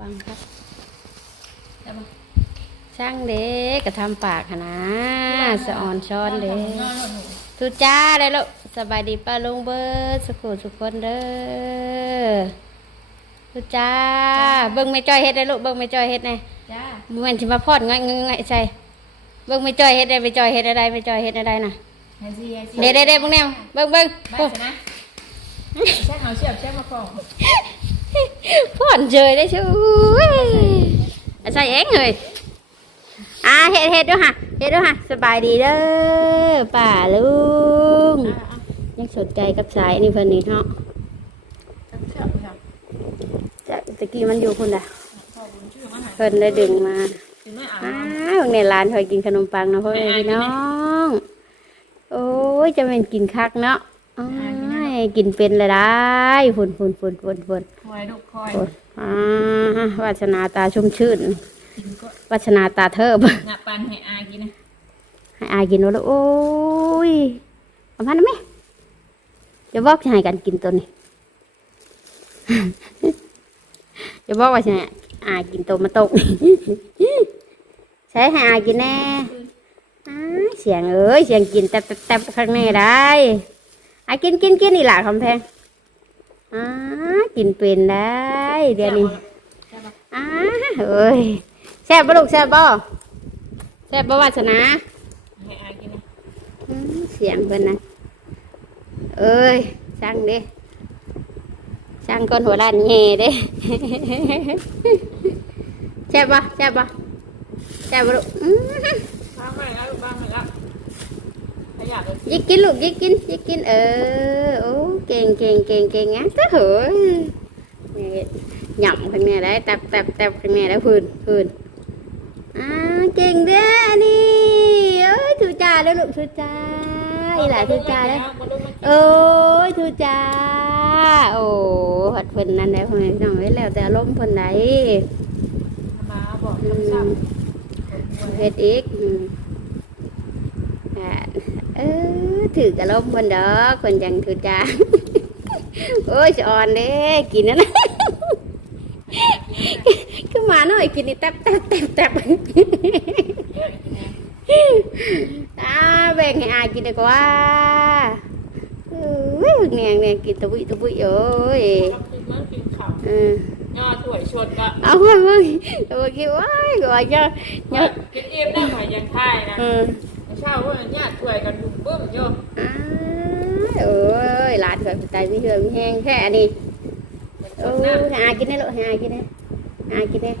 ฟังครับได้ปะช่างเด็กกระทำปากหนนะสะออนช้อนเด็กนอนหนูทุจ้าได้แล้วสบายดีป้าลุงเบิร์ดสุขุสุขคนเด้อทุจ้าเบิ่งไม่จ้อยเฮ็ดได้ลูกเบิ่งไม่จ้อยเฮ็ดแน่จ้าบ่แม่นสิมาพอดง่ายง่ายใช่เบิ่งไม่จ้อยเฮ็ดได้ไม่จ้อยเฮ็ดอะไรไม่จ้อยเฮ็ดอะไรน่ะไฮซีไฮซีเด้เด้เด้เบิ่งแนวเบิ่งเบิ่งไม่โอ้ใช่นะใช่เอาเชือกเชือกมาคล้อง พ่อนเจยได้ชูอะใส่เองเลยอ่าเฮ็ดเฮ็ดด้วยค่ะเฮ็ดด้วยค่ะสบายดีเด้อป้าลุงอะอะยังสนใจกับสายนี่เพิ่นนี่เนาะเอาเชือกเชือกจะตะกี้มันอยู่คุณน่ะขอบุญชื่อมาหาเพิ่นได้ดึงมาถึงไม่อ่านอ้าวในร้านเพิ่นกินขนมปังเนาะพ่อแม่พี่น้อง โอ้ยจะเป็นกินคักเนาะอ้าย กินเป็นเลยได้ฝุ่นฝุ่นฝุ่นฝุ่นฝุ่นคอยลูกคอยฝุ่นอ่าวาสนาตาชุ่มชื่นกินก็วาสนาตาเทิบหนักปันให้อากินนะให้อายกินแล้วโอ้ยเอามาหน่อยไหมจะบอกจะให้กันกินตัวนี้จะบอกว่าจะให้อายกินตัวมาตกใช้ให้อายกินแน่อ้ายเสียงเอ้ยเสียงกินแตบแตบแตบข้างในได้ อากินกินกินนี่หล่ะคำแพงอ้ากินเป็นได้เดี๋ยวนี้ใช่าเอ้ยแซ่บปะลูกแซ่บบ่แซ่บบ่วาสนาให้อากินนะเสียงเพิ่นนะเอ้ยช่างเด้ช่างก้นหัวล้านแง่เด้แซ่บปะแซ่บปะแซ่บปะลูกอื้อบ้างไม่แล้วบ้างไม่แล้ว ยิกกินลูกยิกกินยิกกินเออโอ้เก่งเก่งเก่งเก่งงั้นก็เหยนี่หย่ำข้างในได้แตบแตบแตบข้างในได้พื้นพื้นอ่าเก่งเด้อนี่เอ้ยถูจ่าแล้วลูกถูจ่าอีหลายถูจ่าแล้วโอ้ยทูจ้าโอ้หัดเพิ่นนั่นได้พ่อแม่พี่น้องไว้แล้วแต่ล้มเพิ่นได้มาบอกคำสั่งเฮ็ดอีกอ่า เออถือกระลมเพิ่นดอกเพิ่นจังทูจ้าโอ้ยสะอ่อนเด้กินนั่นนะคือหมาหน่อยกินนี่แตบแตบแตบแตบอ่าแบ่งให้อายกินดีกว่าเอ้ยเนี่ยเนี่ยกินตะบุยตะบุยโอ้ยกินมันกินข้าวเออยอดถ่วยชนก็เอาไปมึงเอาไปกินว้ายก่อนจะเนาะกินเอ็มได้หอยยังไทยนะเออเช้าว่าญาติถ่วยกั นดุมบึ้มโยอ้ายเอ้ยหลานเกิดใจไม่เหือไม่แห้งแค่อันนี้ชโอ้นยน้ำให้อายกินได้ลูกให้อายกินได้อายกินได้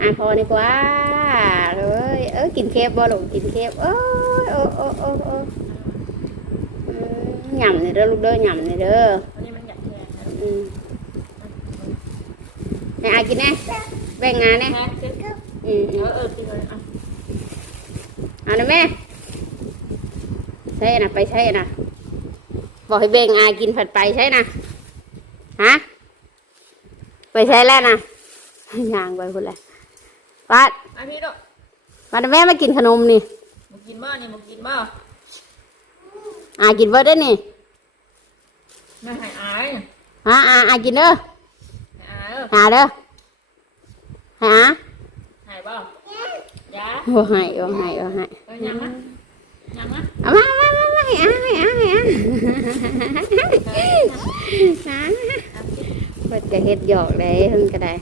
อายพอดีกว่าเอ้ยเอ้ยกินเคฟบ่ลูกกินเคฟโอ้ยโอ้โอ้โอ้โอ้อืมหย่ำนี่เด้อลูกเด้อหย่ำนี่เด้ออันนี้มันอยากแทนนะอืมให้อายกินแน่แบ่งงานแน่แทนสิอืมเออืมอเออกินเลยอะเอาหน่อยแม่ ใช่นะไปใช่นะบอกให้แบ่งอายกินผัดไปใช่นะฮะไปใช่แล้วนะย่างไปคนละปัดอันนี้เนาะปัดแม่มากินขนมนี่มึงกินบ้านี่มึงกินบ้าอายกินเบิร์ดได้อนี่ไม่หายอายฮะอาอายกินเด้อหายเออหาเด้อหาหายบ้าจ้าโอ้ให้โอ้ให้โอ้ให้เออยังมะยังมะ เอามามามามาให้อาให้อาให้อาหาเพิ่นจะเฮ็ดหยอกได้เพิ่นก็ได้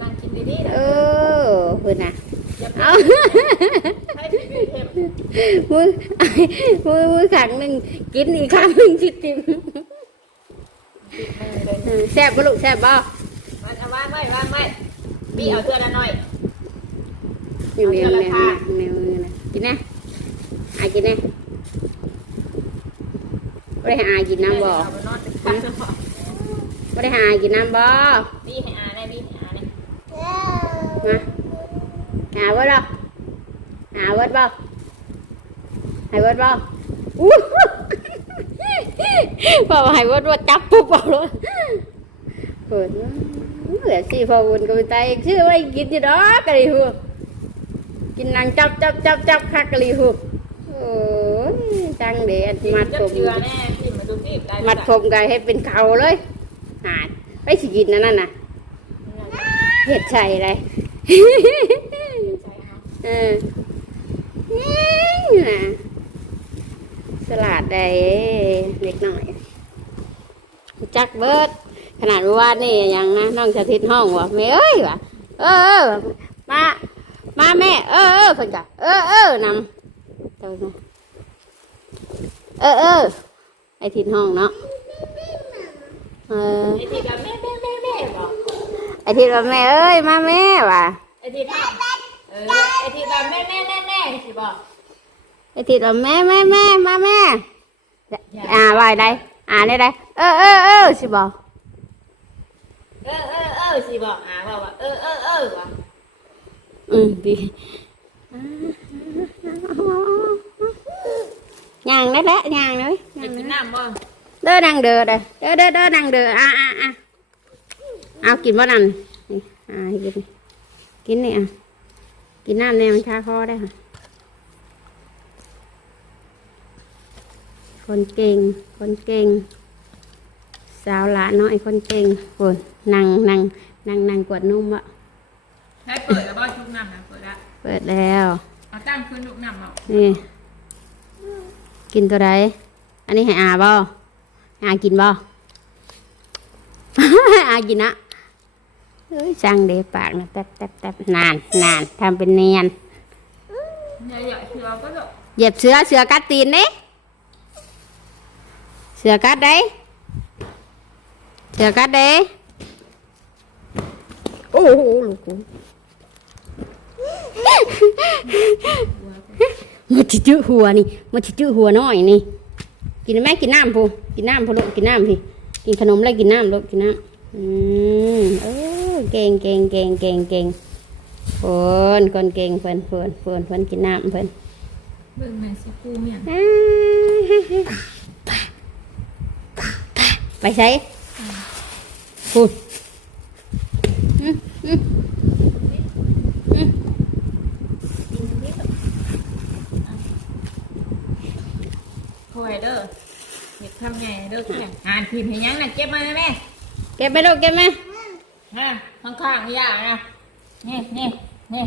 นั่งกินดีๆนะเออเพิ่นน่ะอย่าไปเอาให้พี่พี่เทมมือมือมือขังหนึ่งกินอีกครั้งหนึ่งจิตติมมือเลยเออแซ่บบ่ลูกแซ่บบ่มันเอาวางไว้วางไว้บีเอาเสื้อละหน่อย อยู่ในเอาในเท่าไหร่คะในมือนะกินนะอายกินนะ บ่ได้ให้อายกินน้ำบ่เอาไปนอนดึกกันบ่ได้ให้อายกินน้ำบ่บีให้อาได้บีให้อาได้มาหาเบิดบ่หาเบิดบ่ให้เบิดบ่อู้พอให้เบิดบ่จับปุ๊บเอาเลยเพิ่นเหลือสิพอบุญก็ไปตายชื่อไว้กินอยู่ดอกกะลิหัวกินนางจับจับจับจับคักกะลิหัวโอ้ยจังเด็ดมัดจัผบมเชือแน่ที่ มาดูที่ได้มัดผมกันให้เป็นเขาเลยหาดไปสิกินนั่นน่ะเห็ดใช่เลยใจเนาะเออนี่นะสลัดได้เล็กหน่อย จักเบิด ขนาดว่านี่ยังนะน้องชาทิตห้องวะแม่เอ้ยวะเออเออ มา มาแม่ เออเออเพิ่นกะเออเออนำเจ้านะเออเออ ไอทิตห้องเนาะเออไอ้ที่แบบแม่แม่แม่แม่บอกไอทิตว่าแม่เอ้ยมาแม่วะไอ้ที่แบบเออไอ้ที่แบบแม่แม่แม่แม่สิบอกไอทิตว่าแม่แม่แม่มาแม่ อ่าว่าได้อ่านได้ได้เออเออเออสิบอกเออเออเออสิบอกอ่าบอกว่าเออเออเออว่ะอืมดี ย่างได้แล้วย่างเลยไปกินน้ำบ่เด้อนั่งเด้อเด้อเด้อเด้อเด้อนั่งเด้ออะอะอะเอากินบ่นั่นนี่อ่าให้กินกินนี่อะกินน้ำเนี่ยมันชาคอได้ค่ะ คนเก่ง คนเก่ง สาวหลานน้อยคนเก่งโอนนั่งนั่งนั่งนั่งกวดนุ่มวะได้เปิดแล้วบ่ชุบน้ำนะเปิดแล้ว เปิดแล้ว เอาตั้งคืนลูกน้ำเอานี่ กินตัวใดอันนี้ให้อาบ่ให้อากินบ่ให้อากินนะเฮ้ยสั่งเดปากนะแตบแตบแตบนานนานทำเป็นเนียนใหญ่ๆคือเราก็จะเหยียบเสือเสือกัดตีนเด้เสือกัดได้เสือกัดเด้โอ้โหลูกกู มันจะจื้อหัวนี่มันจะจื้อหัวน้อยนี่ กินไหมกินน้ำพูกินน้ำพูลูกกินน้ำพี่กินขนมแล้วกินน้ำลูกกินน้ำอืมเออเก่งเก่งเก่งเก่งเก่งเพิ่นคนเก่งเพิ่นเพิ่นเพิ่นเพิ่นกินน้ำเพิ่นเบิ่งแม่สิปูเมียนไปใช้พูด คอยเด้อเห็ด ทำไงเด้อแข่งอ่านพิมพ์ให้ยังน่ะเก็บมาเลยแม่เก็บไปลูกเก็บไหมฮะข้างๆไม่ยากนะนี่นี่นี่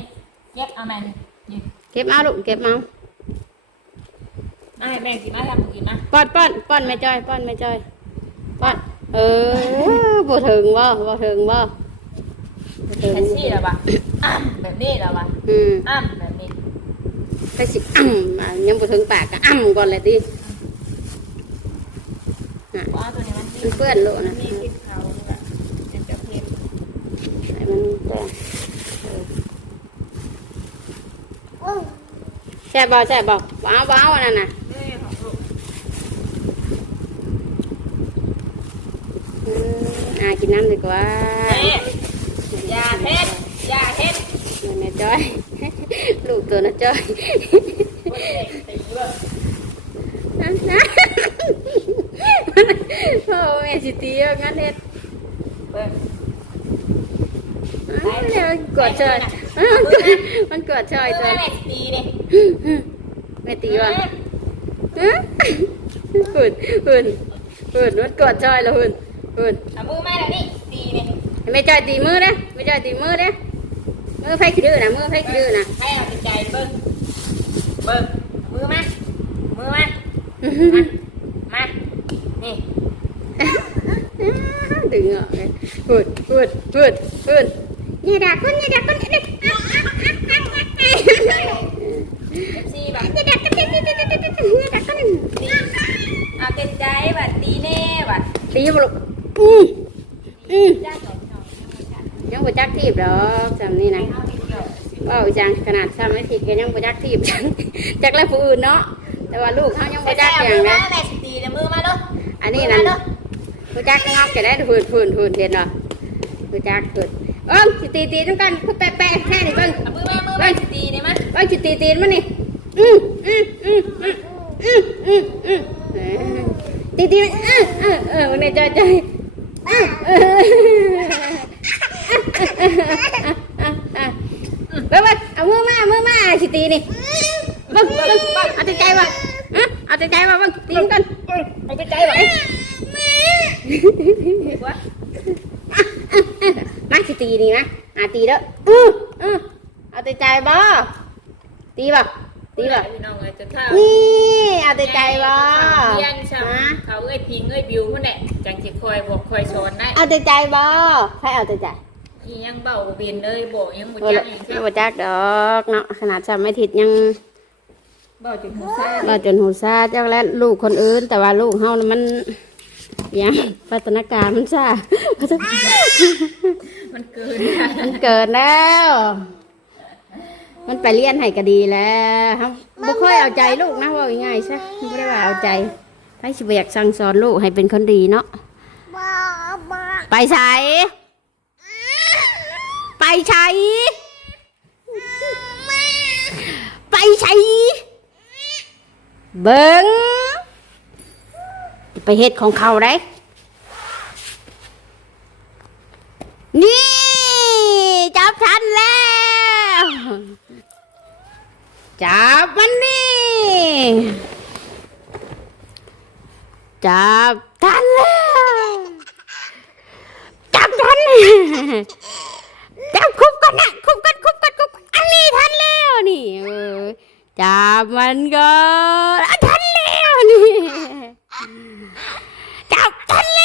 เก็บเอาแม่นี่นี่เก็บเอาลูกเก็บเอามาให้แม่กินมาทำกินมาป้อนป้อนป้อนแม่จ้อยป้อนแม่จ้อยป้อนเออบ่ถึงบ่บ่ถึงบ่บ่ถึงแท็กซี่เหรอวะอ้ำแบบนี้เหรอวะอืมอ้ำแบบนี้ ไปสิอ่ำอะยังบ่ถึงปากก็อ่ำก่อนเลยดิน่ะว้าวตัวนี้มันมันเปื้อนโลนะมีกินเขาเนี่ยเป็นจะเพ็มให้มันแจ้งเออแช่บบ่แช่บบ่ว้าวว้าวอันนั่นน่ะนี่ของลูกอืมอ่ากินน้ำดีกว่าเอ๊ะอย่าเฮ็ดอย่าเฮ็ดแม่จ้อย ลูกตัวนะจ้อย คนเด็กแต่เยอะโอ้แม่สิตีเอางั้นเฮ็ดเบิ่งอ้าวเนี่ยมันกดชอยอ้าวมันกดชอยตัว แม่ตีดิแม่ตีว่ะหุ่นหุ่นหุ่นมันกดชอยแล้วหุ่นหุ่นเอามือมาแล้วนี่ตีนี่ให้แม่จอยตีมือเด้แม่จอยตีมือเด้มือไฟขี้ดื้อนะมือไฟขี้ดื้อนะให้เอาใจเบิ่งเบิ่งมือมามือมามา นี่ดึงออกเลยหุ่นหุ่นหุ่นหุ่นนี่ดักคนนี่ดักคนนี่ดักซีบบนี่ดักคนนี่ดักคนนี่ดักคนตีเอาเต็มใจแบบตีแน่แบบตีบลูกอืมอืมจ้าสอยังบ่จักทีบดอกจำนี่นะเอาติดเกี่ยวว่าจังขนาดซ้ำไม่ผิดก็ยังบ่จักทีบจังจักแล้วผู้อื่นเนาะแต่ว่าลูกเขายังบ่จักอย่างมือนะมาแม่ตีเนี่ยมือมาเด้อ อันนี้นั่นบ่จักงอกจะได้ฝืนฝืนฝืนเห็นเนาะบ่จักฝืนเอ้อสิตีตีนำกันคือแปะแปะแค่นี้เบิ่งมือมามือมาตีเนี่ยมาเบิ่งสิตีตีนมันนี่อืมอืมอืมอืมอืมอืมอืมเออตีตีมันเออเออเออมันนี่จ้อยจ้อยเออเออเบิ่งเบิ่งเอามือมามือมาสิตีนี่เบิ่งเบิ่งเอาใจใจว่ะฮะเอาใจใจว่ะเบิ่งตีนกัน เอาไปใจแบบ มาสิตี นี่นะอะตีเด้ออืออือเอาแต่ใจบ่ตีบ่ตีบ่พี่น้องเลยจะเข้านี่เอาแต่ใจบ่เรียนซ้ฮะำเขาเอ้ยพิงเอ้ยบิวพุ่นแหละจังสิคอยบอกคอยสอนได้เอาแต่ใจบ่ใครเอาแต่ใจอียังเบาบ่เป็นเลยบอกยังบ่บ่จักอีกครับบ่จักดอกเนาะขนาดจำไม่ทิดยังเบาจนหูซ่าบ่จนหูซาจักแล้วลูกคนอื่นแต่ว่าลูกเฮานี่มัน ยังพัฒนาการมันช้ามันเกินมันเกิดแล้ว มันไปเรียนให้ก็ดีแล้วครับบ่ค่อยเอาใจลูกนะว่าง่ายๆซะไม่ได้ว่าเอาใจไปสิบ่อยากสั่งสอนลูกให้เป็นคนดีเนาะไปใช้ไปใช้ไปใช้เบิ้ง ไปเฮ็ดของเขาได้ นี่ จับทันแล้ว จับมันนี่ จับทันแล้ว จับทัน จับคุบกันนะคุบกันคุบกันคุบกันอันนี้ทันแล้วนี่ จับมันก็อะทันแล้วนี่จับทันแล้ว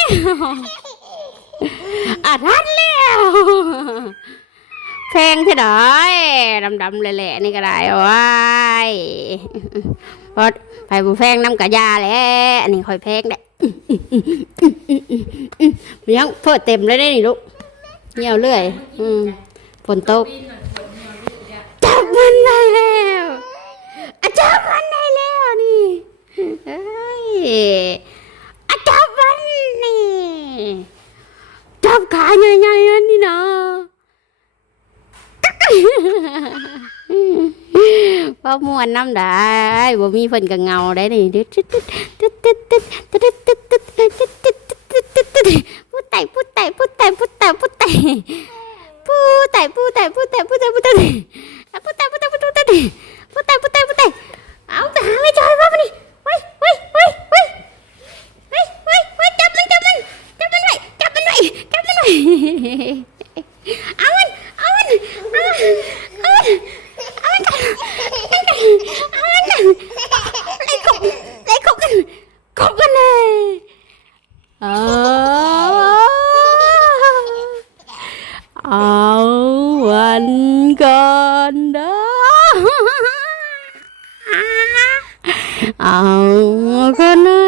อะทันแล้วแพงเท่าไหร่ดำๆแหละๆนี่ก็ได้โอ้ยพราะไผ่บุแพงน้ำกะยาแหล้วอันนี้คอยแพงแหละยังเพิ่เต็มเลยได้นี่ลูกเหี่ยวเรื่อยอืมฝนตกจับมันได้แล้วจับมันได้แล้วนี่เอ้ย กันนี่จับขาใหญ่ๆอันนี้นะว่ามวนน้ำได้บ่มีเพิ่นก็เงาได้นี่ดึ๊ดดึ๊ดดึ๊ดดึ๊ดดึ๊ดดึ๊ดดึ๊ดดึ๊ดดึ๊ดดึ๊ดดึ๊ดดึ๊ดดึ๊ดดึ๊ดต่พูดผู้ไต่พูดไต่พูดไต่พูดไต่พูดไต่พูดไต่พูดไต่พูดไต่พูดไต่พูดไต่พูดไต่พูดไต่ กันนะเอากันนะ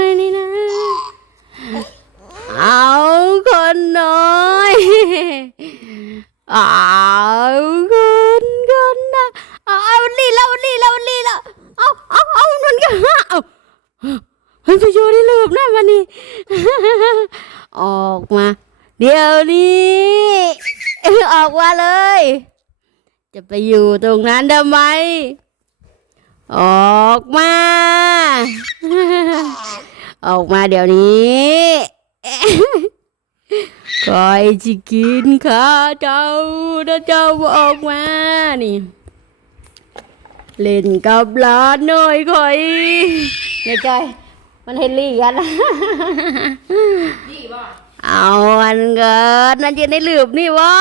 ไปอยู่ตรงนั้นทำไม ออกมา ออกมาเดี๋ยวนี้คอยจะกินข้าวเจ้าถ้าเจ้าบ่ออกมานี่ เล่นกับหลานหน่อยคอยในใจอยมันเห็นลี่กันดีบ่เอาวันเกิดนั่นจะได้ลืบนี่วะ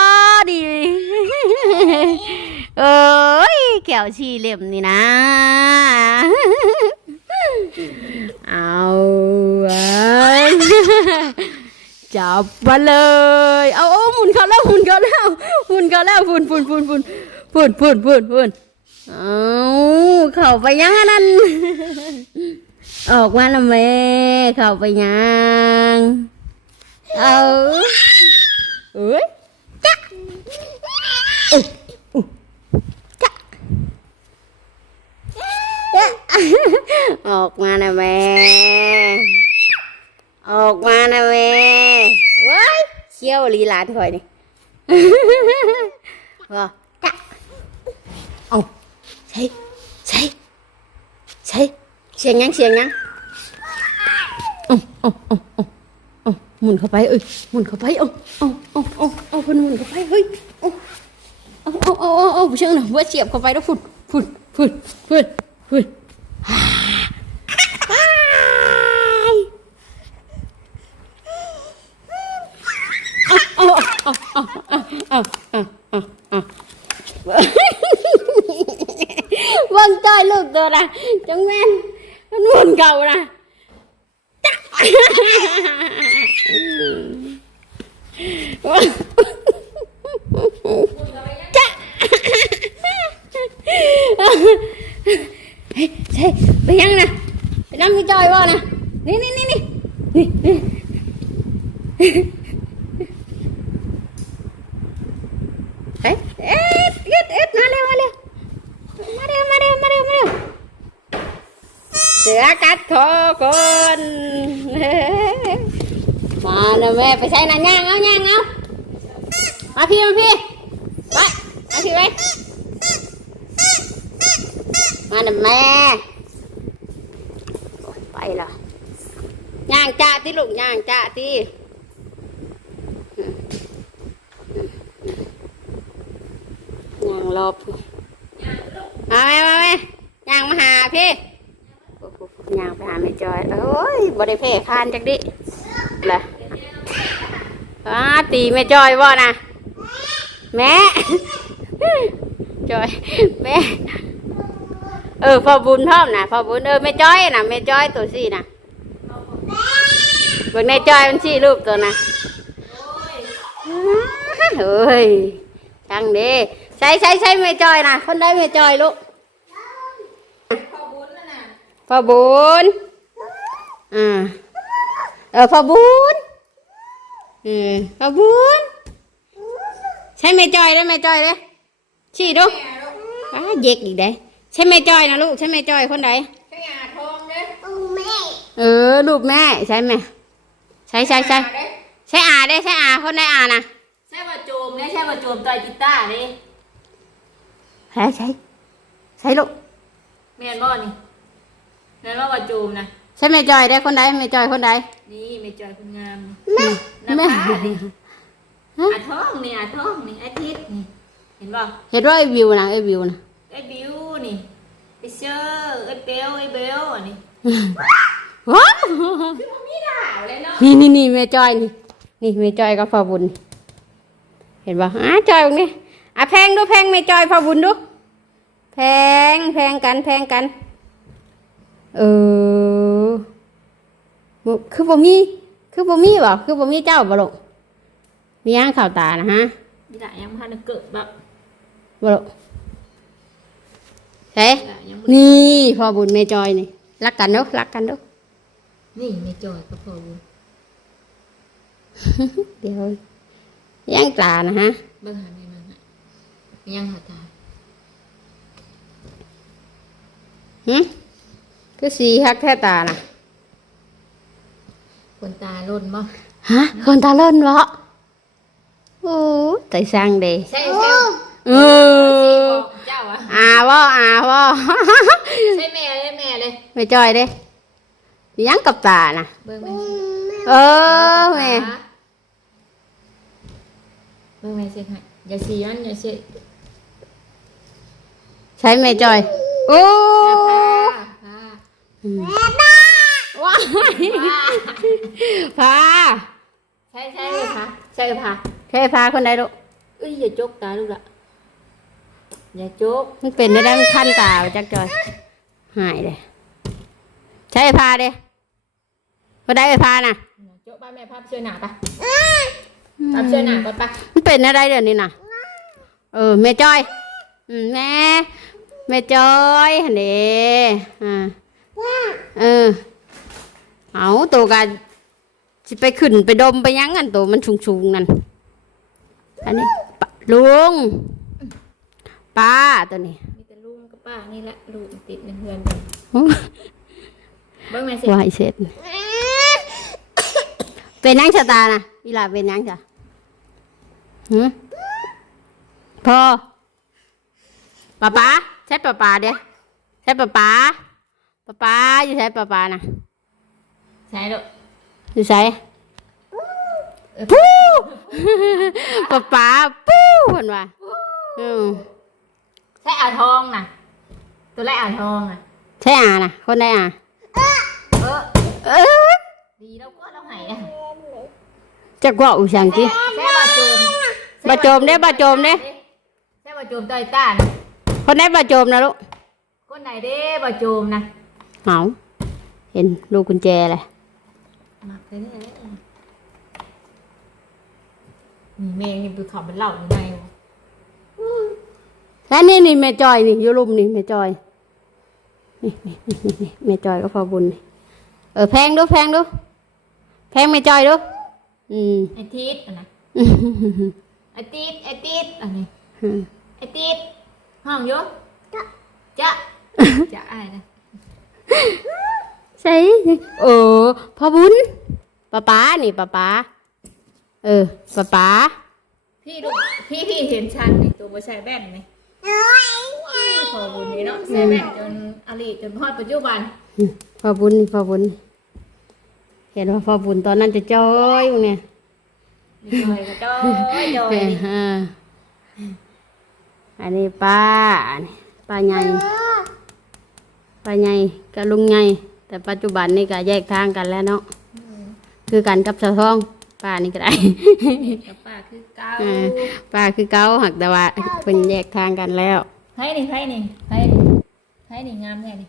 ดี เอ้ยแก้วชีเหลี่ยมนี่นะ เอาจับมาเลย เอาเอาหมุนเขาแล้วหมุนเขาแล้วหมุนเขาแล้วฝุ่นฝุ่นฝุ่นฝุ่นฝุ่นฝุ่นฝุ่นฝุ่นเอาเข้าไปยังนนั้นออกมาละแม่เข้าไปยังเอาเอ้ยจ๊ะอุ๊ยอุ๊ยจ๊ะจ๊ะ ออกมานะแม่ ออกมานะแม่ว้ายเชี่ยวลีลานคอยนี่ว่าจ๊ะเอาใช่ใช่ใช่เสียงยังเสียงยังเอาเอาเอาเอาเอาหมุนเข้าไปเอ้ยหมุนเข้าไปเอาเอาเอาเอาเอาเพิ่นหมุนเข้าไปเฮ้ยเอาเอาเอาเอาเอาเอาเชื่องหน่อยว่าเสียบเข้าไปแล้วฝุ่นฝุ่นฝุ่นฝุ่นฝุ่น vâng trời lụt rồi nè. Chúng em nó buồn cầu nè. Thế, bây giờ nè, bây giờ cái trời vào nè, nè nè nè nè, nè nè านย่างเอาย่างเอามาพี่มาพี่ไปมาพี่ไปมาเนอะแม่ไปละย่างจ่าที่ลูกย่างจ่าที่ย่างรอบมาแม่มาแม่ย่างมาหาพี่ย่างไปหาแม่จอยโอ้ยบริเพคานจักดิเลย อ้าตีแม่จอยบ่นะแม่จอยแม่เออพอบุญพร้อมนะพอบุญเออแม่จอยนะแม่จอยตัวสี่นะเบิ่งในจอยมันสี่รูปตัวนะเฮ้ยช่างเด้ใช่ใช่ใช่แม่จอยนะคนได้แม่จอยลูกพอบุญแล้วน่ะพอบุญอ่าเออพอบุญ อืมพอบุญใช่แม่จอยแล้วแม่จอยเลยชี้ดูแม่ลูกอ้าเย็กอีกได้ใช่แม่จอยนะลูกใช่แม่จอยคนไหนแค่ยาทองเด้อเออลูกแม่ใช่ไหมใช่ใช่ใช่เด้อใช่อาได้ใช่อาคนได้อานะใช่ป่ะโจมเนี่ยใช่ป่ะโจมต่อยกีตาร์เด้ใช่ใช่ใช่ลูกแม่นบ่นี่แม่นบ่ว่าโจมนะใช่แม่จอยได้คนใดแม่จอยคนใดนี่แม่จอยคนงามแม่นี่แม่น้ำตานี่อาทองนี่อาทองนี่อาทิตย์นี่เห็นบ่เห็นว่าไอ้วิวนะไอ้วิวนะไอ้บิวนี่ไอ้เชอร์ไอ้เบลไอ้เบลอันนี้ว้าวคือบ่มีดาวเลยเนาะนี่นี่นี่แม่จอยนี่นี่แม่จอยกับพ่อบุญ เห็นปะอะจอยตรงนี้อะแพงดูแพงแม่จอยพ่อบุญดูแพงแพงกันแพงกัน เออบ่คือบ่มีคือบ่มีบ่คือบ่มีเจ้าบ่ลูกมีย่างข่าวตานะฮะมีดายังพันเกิดแบบบ่ลูกเฮ้มีดายังบ่นี่พ่อบุญแม่จอยนี่รักกันเด้อรักกันเด้อนี่แม่จอยก็พอบุญเดี๋ยวย่างตานะฮะเบิ่งหาแม่มันน่ะยังหาตาหึ คือสีฮักแท้ตานะคนตาล่นบ่ฮะคนตาเล่นวะโอ้ใจสร้างเดใช่ใช่เออเจ้าอะอาวะอาวะใช่แม่เลยแม่เลยไม่จอยเด้ยังกับตานะเบิ่งแม่เออแม่เบิ่งแม่เช็คให้อย่าสีมันอย่าเช็คใช้ไม่จอยโอ้พาอืม ว้ายพาใช่ใช่เลยพาใช่พาใช่พาคนใดลูกเอ้ยอย่าจกตาลูกละอย่าจกมันเป็นได้ได้มันคันตาจักจอยหายเลยใช่พาเด้คนใดไปพาน่ะอย่าจกบ้านแม่ภาพเสื้อหนาปะภาพเสื้อหนาก่อนปะมันเป็นอะไรเดี๋ยวนี้น่ะเออแม่จอยอืมแม่แม่จอยหั่นเด้อ่า เออ เอาตัวกันสิไปขึ้นไปดมไปหยังกันตัวมันชุงๆนั่น อันนี้ปะลุง ป้าตัวนี้ มีแต่ลุงกับป้านี่แหละลูกติดในเพื่อนกันเบิ่งแม่สิวายเสร็จเป็นนังชะตานะอีหลาเป็นนังจ้ะหืมพอป้าป้าใช่ป้าป้าเด้อใช่ป้าป้า ป้าป้าอยู่ใช่ป้าป้านะใช่ลูกอยู่ใช่ปู้ป้าป้าปู้เพิ่นว่าอืมใช่อ่าทองน่ะ ตัวแรกอ่าทองน่ะใช่อ่านะคนได้อ่าเออเออดีแล้วก็เราหายอะจักว่าอุชังใช่ที่ใช่บาโจมบาโจมเด้บาโจมเด้บ่โจมต่อยต้านคนไหนประโจมนะลูกคนไหนเด้บ่โจมนะ เหาเห็นลูกกุญแจเลยมาไปเรื่อยนี่แม่นี่ไปขับเป็นเหล่าอยู่ในวะแล้วนี่นี่แม่จอยนี่อยู่ลุมนี่แม่จอยนี่นี่นี่นี่นี่แม่จอยก็พอบุญนี่เออแพงดูแพงดูแพงแม่จอยดูอืมไอทิศอะนะไอติดไอติดอันนี้ไอติดห้องอยู่จะจะจะอะไรนะ ใช่เออพอบุญป้าป้านี่ป้าป้าเออป้าป้าพี่ดูพี่พี่เห็นชันในตัวบ่ใส่แว่นไหมพอบุญนี่เนาะใส่แว่นจนอลีจนฮอดปัจจุบันพอบุญพอบุญเห็นว่าพอบุญตอนนั้นจะจอยอยู่เนี่ยนี่จอยก็จอยจอยอ่าอันนี้ป้าอันนี้ป้าใหญ่ ป้าใหญ่กับลุงใหญ่แต่ปัจจุบันนี่ก็แยกทางกันแล้วเนาะคือกันกับสาวทองป้านี่ก็ได้กับป้าคือเก้าเออป้าคือเก้าหักแต่ว่าเป็นแยกทางกันแล้วไพ่นี่ไพ่นี่ไพ่นี่ไพ่นี่งามแท้นี่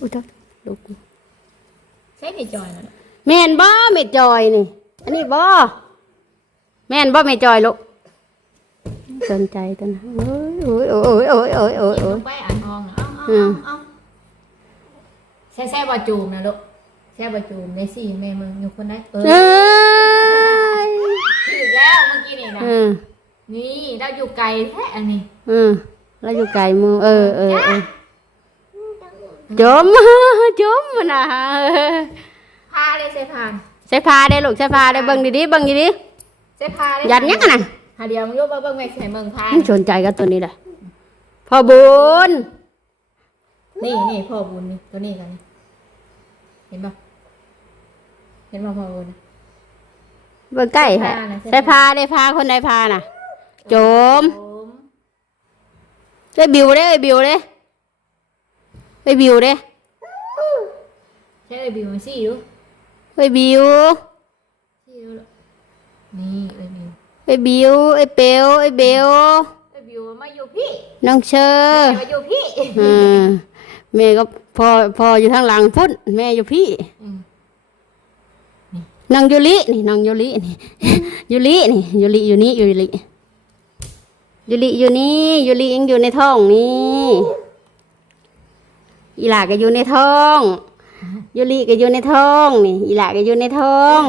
อุ้ยเจ้าลูกใช่นี่จอยนะแม่นบ่แม่จอยนี่ อันนี้บ่แม่นบ่แม่จอยลูกสนใจตัวนะโอ้ยโอ้ยโอ้ยโอ้ยโอ้ยโอ้ยหยิบโอ้ลยงไปอ่านทองนะเอาอื เอามเอาแซ่แซ่บะจูมนะลูกแซ่บะจูมในสี่แม่มึงอยู่คนได้เออเอ้ยถือแล้วเมื่อกี้นี่นะอืมนี่เราอยู่ไกลแท้อันนี้อืมแล้วอยู่ไกลมือเออเออเออจม จมมันนะพาเลยเซพานใช้พาได้ลูกใช้พาได้เบิ่งดีๆเบิ่งดีเซพาเลยๆยันยังอะน่ะหาเดียวมึงยกเบิ่งแม่ใส่เมืองพาไม่สนใจกับตัวนี้แหละพ่อบุญ นี่นี่พ่อบุญนี่ตัวนี้กันนี่เห็นปะเห็นปะพ่อบุญเบิ่งใกล้ค่ะใช้พาน่ะใช้พาได้พาคนใดพาน่ะ โจมโจมได้บิวเด้ไอ้บิวเด้ไอ้บิวเด้ใช่เลยบิวมาซี่ดูไอ้บิวซี่ดูลูกนี่เลยบิวไอ้บิวไอ้เปียวไอ้เบลเลยบิวมาอยู่พี่น้องเชอแม่มาอยู่พี่อืม แม่ก็พอพออยู่ทางหลังพุ่นแม่อยู่พี่อืมน้องยูรินี่น้องยูรินี่ยูรินี่ยูริอยู่นี่ยูริยูริอยู่นี่ยูริยังอยู่ในท้องนี่อีหลาก็อยู่ในท้องยูริก็อยู่ในท้องนี่อีหลาก็อยู่ในท้อง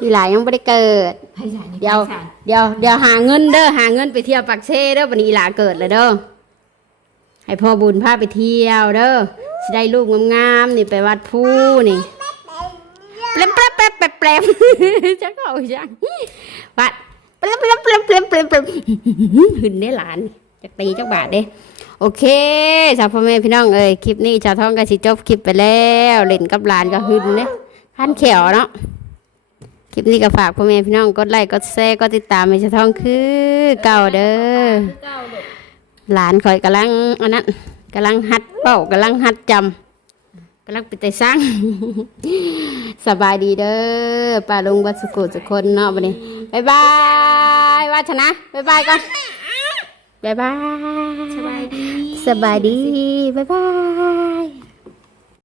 อีหลายังไม่ได้เกิด ไผ่สายนี่เดี๋ยว ไผ่สายเดี๋ยวเดี๋ยวหาเงินเด้อหาเงินไปเที่ยวปักเซ่เด้อวันนี้อีหลาเกิดเลยเด้อให้พ่อบุญพาไปเที่ยวเด้อสิได้ลูกงามๆนี่ไปวัดผู้นี่เปลมเปลมเปลมเปลมเปลมจะเข้าจังวัดเปลมเปลมเปลมเปลมเปลมเปลมหึนได้หลานจะตีจักบาทเด้ โอเคชาวพ่อแม่พี่น้องเอ้ยคลิปนี้ชาวท้องก็สิจบคลิปไปแล้วเล่นกับหลานก็หึนเด้พันแขวเนาะ คลิปนี้ก็ฝากพ่อแม่พี่น้องกดไลค์กดแชร์กดติดตามให้ชาท้องคือ เก่าเด้อคือเก้าลูกหลานคอยกำลังอันนั้นกำลังหัดเป้ากำลังหัดจำกำลังไปแต่สร้าง สบายดีเด้อป้าลุงบัดสุกุทุกคนเนาะบัดนี้บายบายว่าชนะบายบายก่อนบายบายสบายดีสบายดีบายบาย